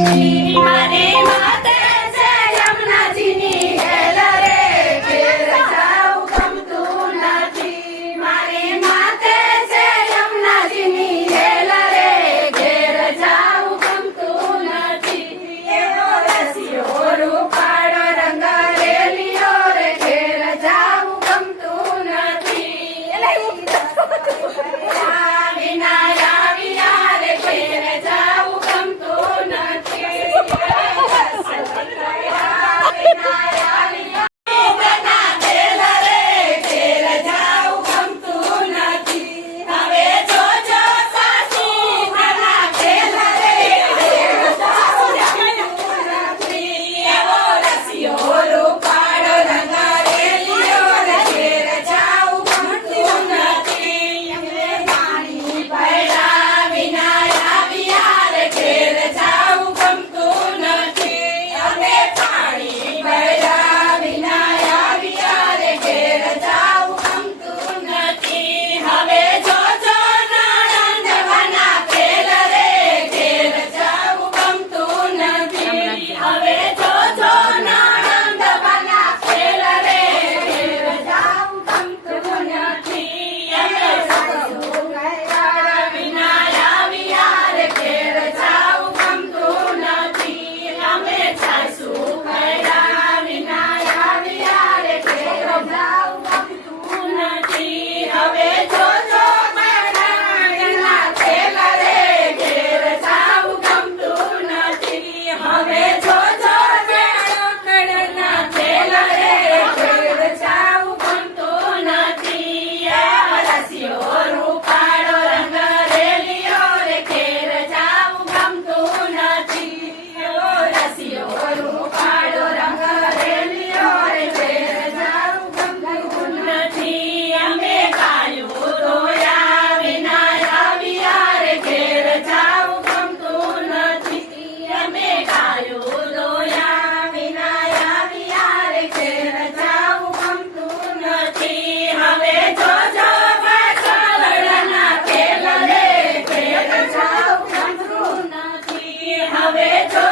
મારી માતે છે યમુનાજીની હેલ રે, ઘેર જાઉં ગમતું નથી. મારી માતે છે યમુનાજીની હેલ રે, ઘેર જાઉં ગમતું નથી. એવો રસિયો રૂપાળો રંગ રેલિયો રે, ઘેર જાઉં ગમતું નથી. વિના આવ્યા રે, ઘેર જાઉં ગમતું નથી. હવે જો